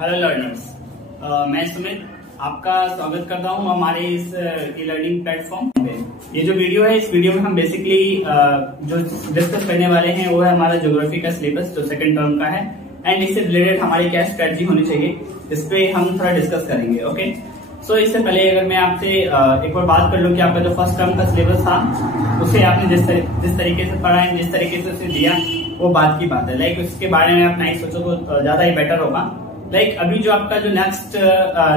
Hello learners, मैं सुमित आपका स्वागत करता हूं हमारे इस ई लर्निंग प्लेटफॉर्म पे। ये जो वीडियो है, इस वीडियो में हम बेसिकली जो डिस्कस करने वाले हैं वो है हमारा ज्योग्राफी का सिलेबस जो सेकंड टर्म का है, एंड इससे रिलेटेड हमारी क्या स्ट्रेटजी होनी चाहिए इस पे हम थोड़ा डिस्कस करेंगे। ओके, सो इससे पहले अगर मैं आपसे एक बार बात कर लूं कि आपका जो फर्स्ट टर्म का सिलेबस था उसे आपने जिस तरीके से पढ़ा है, जिस तरीके से उसे दिया, वो बात की बात है। लाइक उसके बारे में आप नहीं सोचो तो ज्यादा ही बेटर होगा। लाइक अभी जो आपका जो नेक्स्ट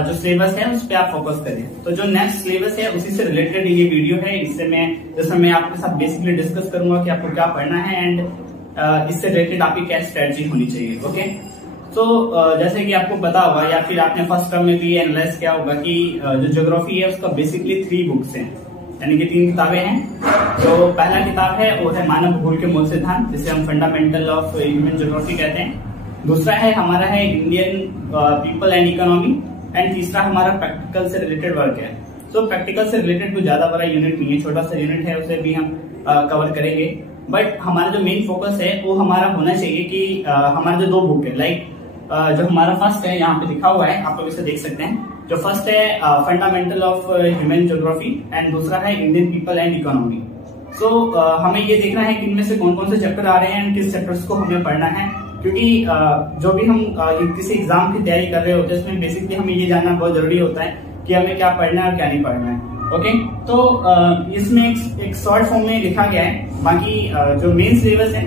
जो सिलेबस है उस पर आप फोकस करें। तो जो नेक्स्ट सिलेबस है उसी से रिलेटेड ये वीडियो है। जिसमें मैं आपके साथ बेसिकली डिस्कस करूंगा कि आपको क्या पढ़ना है एंड इससे रिलेटेड आपकी क्या स्ट्रेटजी होनी चाहिए। ओके, तो जैसे कि आपको पता होगा या फिर आपने फर्स्ट टर्म में भी एनालाइज किया होगा कि जो ज्योग्राफी है उसका बेसिकली 3 बुक्स हैं, यानी कि 3 किताबें हैं। तो पहला किताब है वो है मानव भूगोल के मूल सिद्धांत, जिसे हम फंडामेंटल ऑफ ह्यूमन ज्योग्राफी कहते हैं। दूसरा है हमारा है Indian people and economy, and तीसरा हमारा प्रैक्टिकल से रिलेटेड वर्क है। तो प्रैक्टिकल से रिलेटेड कोई ज्यादा बड़ा यूनिट नहीं है, छोटा सा यूनिट है, उसे भी हम कवर करेंगे। बट हमारा जो मेन फोकस है वो हमारा होना चाहिए कि हमारे जो 2 बुक है, लाइक जो हमारा फर्स्ट है यहाँ पे लिखा हुआ है, आप लोग इसे देख सकते हैं। जो फर्स्ट है fundamental of human geography and दूसरा है इंडियन पीपल एंड इकोनॉमी। सो हमें ये देखना है कि इनमें से कौन कौन से चैप्टर आ रहे हैं एंड किस चैप्टर्स को हमें पढ़ना है, क्योंकि जो भी हम किसी एग्जाम की तैयारी कर रहे होते हैं उसमें बेसिकली हमें ये जानना बहुत जरूरी होता है कि हमें क्या पढ़ना है और क्या नहीं पढ़ना है। ओके, तो इसमें एक शॉर्ट फॉर्म में लिखा गया है। बाकी जो मेन सिलेबस है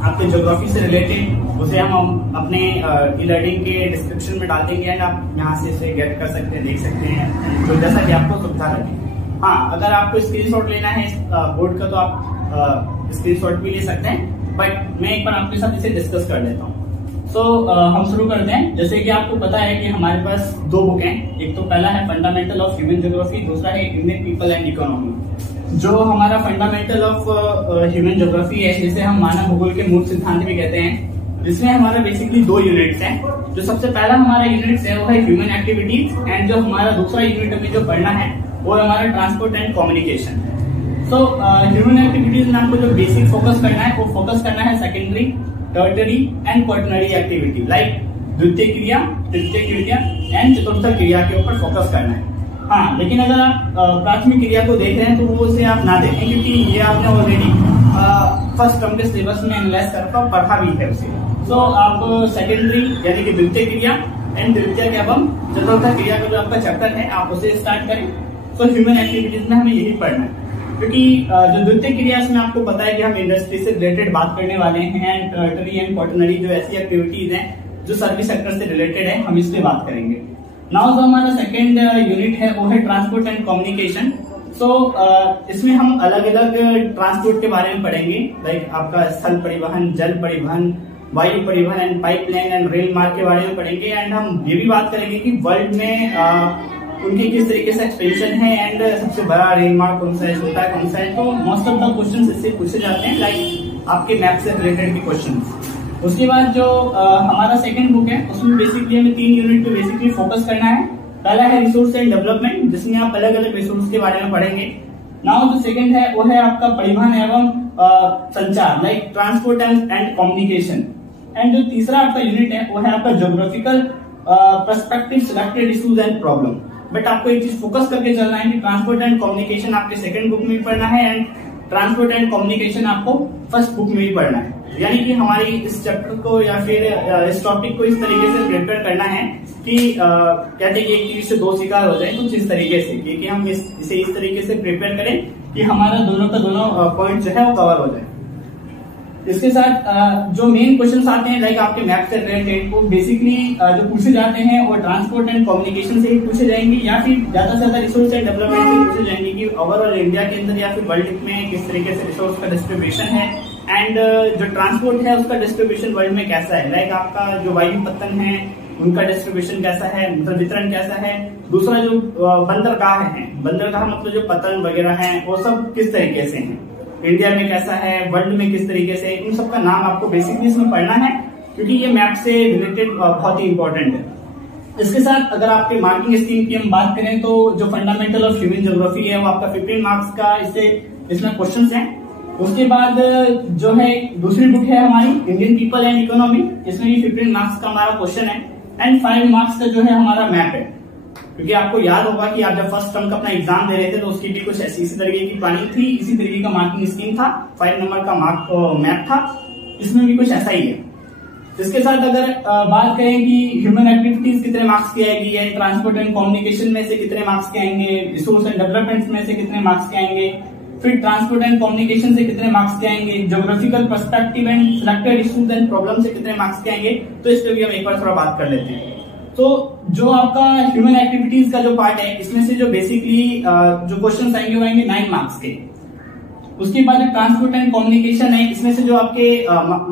आपके ज्योग्राफी से रिलेटेड उसे हम अपने ई लर्निंग के डिस्क्रिप्शन में डाल देंगे एंड आप यहाँ से इसे गेट कर सकते हैं, देख सकते हैं, तो जैसा कि आपको सुविधा लगे। हाँ, अगर आपको स्क्रीनशॉट लेना है इस बोर्ड का तो आप स्क्रीनशॉट भी ले सकते हैं, बट मैं एक बार आपके साथ इसे डिस्कस कर लेता हूँ। सो हम शुरू करते हैं। जैसे कि आपको पता है कि हमारे पास 2 बुक हैं। एक तो पहला है फंडामेंटल ऑफ ह्यूमन ज्योग्राफी, दूसरा है इंडियन पीपल एंड इकोनॉमी। जो हमारा फंडामेंटल ऑफ ह्यूमन ज्योग्राफी है, जिसे हम मानव भूगोल के मूल सिद्धांत भी कहते हैं, जिसमें हमारा बेसिकली 2 यूनिट्स हैं। जो सबसे पहला हमारा यूनिट है वो है ह्यूमन एक्टिविटीज, एंड जो हमारा दूसरा यूनिट हमें जो पढ़ना है वो है हमारा ट्रांसपोर्ट एंड कम्युनिकेशन। तो ह्यूमन एक्टिविटीज में आपको जो बेसिक फोकस करना है वो फोकस करना है secondary, tertiary and quaternary activity, like द्वितीय क्रिया, तृतीय क्रिया एंड चतुर्थ क्रिया के ऊपर फोकस करना है। हाँ, लेकिन अगर आप प्राथमिक क्रिया को देख रहे हैं तो वो उसे आप ना देखें, क्योंकि ये आपने ऑलरेडी फर्स्ट टर्म के सिलेबस में एनालाइज कर पढ़ा भी है उसे। तो आप सेकेंडरी यानी कि द्वितीय क्रिया एंड तृतीय एवं चतुर्थ क्रिया का जो आपका चैप्टर है आप उसे स्टार्ट करें। तो ह्यूमन एक्टिविटीज में हमें यही पढ़ना है, क्योंकि जो द्वितीय क्रिया में आपको पता है कि हम इंडस्ट्री से रिलेटेड बात करने वाले हैं, एंड टर्टरी एंड क्वाटरनरी जो ऐसी एक्टिविटीज हैं जो सर्विस सेक्टर से रिलेटेड है, हम इस पे बात करेंगे। नाउ जो हमारा सेकंड यूनिट है वो है ट्रांसपोर्ट एंड कम्युनिकेशन। सो इसमें हम अलग अलग ट्रांसपोर्ट के बारे में पढ़ेंगे, लाइक आपका स्थल परिवहन, जल परिवहन, वायु परिवहन एंड पाइपलाइन एंड रेल मार्ग के बारे में पढ़ेंगे। एंड हम ये भी बात करेंगे कि वर्ल्ड में उनकी किस तरीके से एक्सपेंशन है एंड सबसे बड़ा रेल मार्ग कौन सा है, छोटा कौन सा है। तो मोस्ट ऑफ द क्वेश्चंस इससे पूछे जाते हैं, लाइक आपके मैप से रिलेटेड के क्वेश्चंस। उसके बाद जो हमारा सेकंड बुक है उसमें बेसिकली हमें 3 यूनिट पे बेसिकली फोकस करना है। पहला है रिसोर्स एंड डेवलपमेंट, जिसमें आप अलग अलग रिसोर्स के बारे में पढ़ेंगे। नाउ जो सेकंड है वो है आपका परिवहन एवं संचार, like transport and communication. And जो तीसरा आपका यूनिट है वो है आपका geographical perspective, selected issues and problem. But आपको एक चीज फोकस करके चलना है कि ट्रांसपोर्ट एंड कम्युनिकेशन आपके सेकंड बुक में भी पढ़ना है एंड ट्रांसपोर्ट एंड कम्युनिकेशन आपको फर्स्ट बुक में भी पढ़ना है। यानी कि हमारी इस चैप्टर को या फिर इस टॉपिक को इस तरीके से प्रिपेयर करना है कि कहते हैं कि एक चीज से 2 शिकार हो जाए, कुछ इस तरीके से कि हम इसे इस तरीके से प्रिपेयर करें कि हमारा दोनों का दोनों पॉइंट जो है वो कवर हो जाए। इसके साथ जो मेन क्वेश्चंस आते हैं, लाइक आपके मैप से रिलेटेड, वो बेसिकली जो पूछे जाते हैं वो ट्रांसपोर्ट एंड कम्युनिकेशन से ही पूछे जाएंगे, या फिर ज्यादा से ज्यादा रिसोर्स एंड डेवलपमेंट से पूछे जाएंगे कि ओवरऑल इंडिया के अंदर या फिर वर्ल्ड में किस तरीके से रिसोर्स का डिस्ट्रीब्यूशन है, एंड जो ट्रांसपोर्ट है उसका डिस्ट्रीब्यूशन वर्ल्ड में कैसा है, लाइक आपका जो वायु पत्तन है उनका डिस्ट्रीब्यूशन कैसा है, मतलब वितरण कैसा है। दूसरा जो बंदरगाह है, बंदरगाह मतलब जो पतन वगैरह है वो सब किस तरीके से है, इंडिया में कैसा है, वर्ल्ड में किस तरीके से, इन सब का नाम आपको बेसिकली इसमें पढ़ना है, क्योंकि ये मैप से रिलेटेड बहुत ही इंपॉर्टेंट है। इसके साथ अगर आपके मार्किंग स्कीम की हम बात करें तो जो फंडामेंटल ऑफ ह्यूमन ज्योग्राफी है वो आपका 15 मार्क्स का इसमें क्वेश्चंस हैं। उसके बाद जो है दूसरी बुक है हमारी इंडियन पीपल एंड इकोनॉमी, इसमें भी 15 मार्क्स का हमारा क्वेश्चन है। एंड 5 मार्क्स का जो है हमारा मैप है, क्योंकि आपको याद होगा कि आप जब फर्स्ट टर्म का अपना एग्जाम दे रहे थे तो उसकी भी कुछ इसी तरीके की प्लानिंग थी, इसी तरीके का मार्किंग स्कीम था, 5 नंबर का मैप था, इसमें भी कुछ ऐसा ही है। इसके साथ अगर बात करें कि ह्यूमन एक्टिविटीज कितने मार्क्स की आएगी, या ट्रांसपोर्ट एंड कम्युनिकेशन में से कितने मार्क्स के आएंगे, रिसोर्स एंड डेवलपमेंट में से कितने मार्क्स के आएंगे, फिर ट्रांसपोर्ट एंड कम्युनिकेशन से कितने मार्क्स के आएंगे, geographical perspective and selected issues and problem से कितने मार्क्स के आएंगे, तो इस पे भी हम एक बार थोड़ा बात कर लेते हैं। तो जो आपका ह्यूमन एक्टिविटीज का जो पार्ट है, इसमें से जो बेसिकली जो क्वेश्चन आएंगे वो आएंगे 9 मार्क्स के। उसके बाद जो ट्रांसपोर्ट एंड कम्युनिकेशन है, इसमें से जो आपके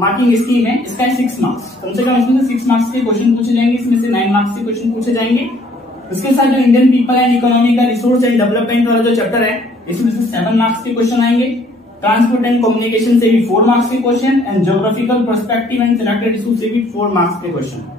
मार्किंग स्कीम है, इसका है 6 मार्क्स, कम से कम इसमें से 6 मार्क्स के क्वेश्चन पूछे जाएंगे, इसमें से 9 मार्क्स के क्वेश्चन पूछे जाएंगे। उसके साथ जो इंडियन पीपल एंड इकोनॉमी का रिसोर्स एंड डेवलपमेंट वाला जो चैप्टर है, इसमें से 7 मार्क्स के क्वेश्चन आएंगे। ट्रांसपोर्ट एंड कम्युनिकेशन से भी 4 मार्क्स के question, and geographical perspective and selected issues से भी 4 मार्क्स के क्वेश्चन।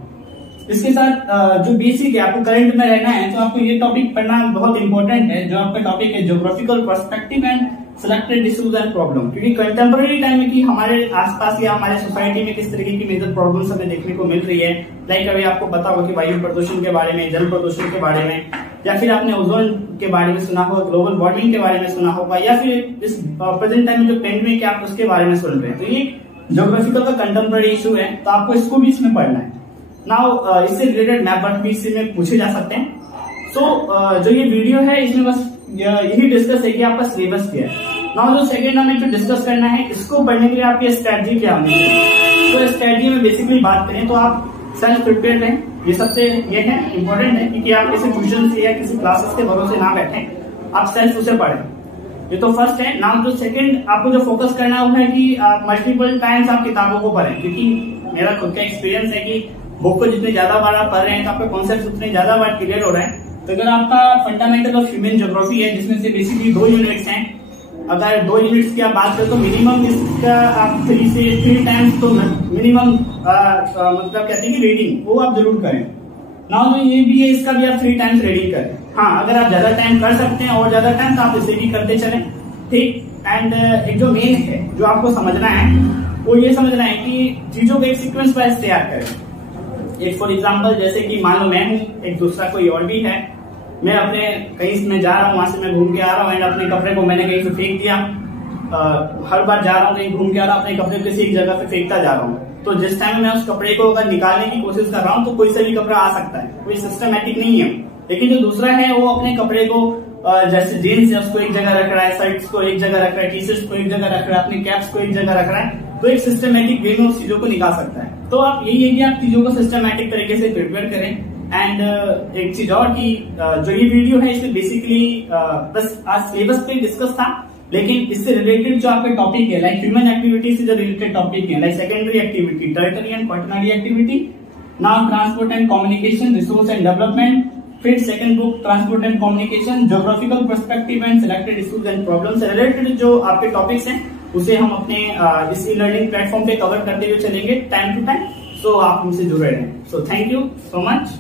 इसके साथ जो बेसिक है, आपको करंट में रहना है तो आपको ये टॉपिक पढ़ना बहुत इंपॉर्टेंट है, जो आपका टॉपिक है geographical perspective and selected issues and problem, क्योंकि कंटेम्पररी टाइम में कि हमारे आसपास या हमारे सोसाइटी में किस तरीके की मेजर प्रॉब्लम्स हमें देखने को मिल रही है। लाइक अभी आपको पता होगा कि वायु प्रदूषण के बारे में, जल प्रदूषण के बारे में, या फिर आपने ओजोन के बारे में सुना होगा, ग्लोबल वार्मिंग के बारे में सुना होगा, या फिर इस प्रेजेंट टाइम में जो पेंडेमिक है आप उसके बारे में सुन रहे हैं। तो ये ज्योग्राफिकल का कंटेम्पररी इशू है, तो आपको इसको भी इसमें पढ़ना है। नाउ इससे रिलेटेड मैप वर्क भी इसमें पूछे जा सकते हैं। सो जो ये वीडियो है इसमें बस यही डिस्कस है कि आपका सिलेबस क्या है। नाउ जो सेकंड हमें जो डिस्कस करना है, इसको पढ़ने के लिए आपकी स्ट्रेटजी क्या होनी चाहिए। तो स्ट्रेटजी में बेसिकली बात करें तो आप सेल्फ प्रिपेयर रहें, ये सबसे ये है इंपॉर्टेंट है, क्योंकि आप किसी ट्यूशन से या किसी क्लासेस के भरोसे ना बैठे, आप सेल्फ उसे पढ़ें। ये तो फर्स्ट है। नाउ जो सेकंड आपको जो फोकस करना है वो है कि आप मल्टीपल टाइम्स आप किताबों को पढ़ें, क्योंकि मेरा खुद का एक्सपीरियंस है कि बुक को जितने ज्यादा बार आप पढ़ रहे हैं तो आपके कॉन्सेप्ट उतने ज्यादा बार क्लियर हो रहे हैं। तो अगर आपका फंडामेंटल ऑफ ह्यूमन ज्योग्राफी है, जिसमें से बेसिकली 2 यूनिट्स हैं, अगर 2 यूनिट्स की आप बात करें तो मिनिमम इसका आप 3 से 3 टाइम्स तो मिनिमम मतलब कहते हैं कि रीडिंग वो आप जरूर करें। नाउ जो ये भी है, इसका भी आप 3 टाइम्स रीडिंग करें। हाँ, अगर आप ज्यादा टाइम कर सकते हैं और ज्यादा टाइम तो आप इसे भी करते चलें, ठीक। एंड एक जो मेन है जो आपको समझना है वो ये समझना है कि चीजों को एक सीक्वेंस वाइज तैयार करें। एक फॉर एग्जाम्पल जैसे कि मान लो मैं हूँ, एक दूसरा कोई और भी है, मैं अपने कहीं मैं जा रहा हूँ, वहां से मैं घूम के आ रहा हूँ, एंड अपने कपड़े को मैंने कहीं से फेंक दिया। हर बार जा रहा हूँ कहीं घूम के आ रहा हूँ, अपने कपड़े किसी एक जगह पे फेंकता जा रहा हूँ। तो जिस टाइम मैं उस कपड़े को अगर निकालने की कोशिश कर रहा हूँ तो कोई सा भी कपड़ा आ सकता है, कोई सिस्टमैटिक नहीं है। लेकिन जो दूसरा है वो अपने कपड़े को जैसे जीन्स है उसको एक जगह रख रहा है, शर्ट्स को एक जगह रख रहा है, टी शर्ट्स को एक जगह रख रहा है, अपने कैप्स को एक जगह रख रहा है, तो एक सिस्टमैटिक वे में उस चीजों को निकाल सकता है। तो आप यही है कि आप चीजों को सिस्टमैटिक तरीके से प्रिपेयर करें। एंड एक चीज और की जो ये वीडियो है इसमें बेसिकली बस आज सिलेबस पे डिस्कस था, लेकिन इससे रिलेटेड जो आपके टॉपिक है, लाइक ह्यूमन एक्टिविटी से जो रिलेटेड टॉपिक है, like secondary activity, tertiary and quaternary activity, now transport and communication, resource and development, फिर second book transport and communication, geographical perspective and selected issues and problems से related जो आपके topics हैं उसे हम अपने इस ई लर्निंग प्लेटफॉर्म पे कवर करते हुए चलेंगे टाइम टू टाइम। सो आप हमसे जुड़े रहें। So thank you so much.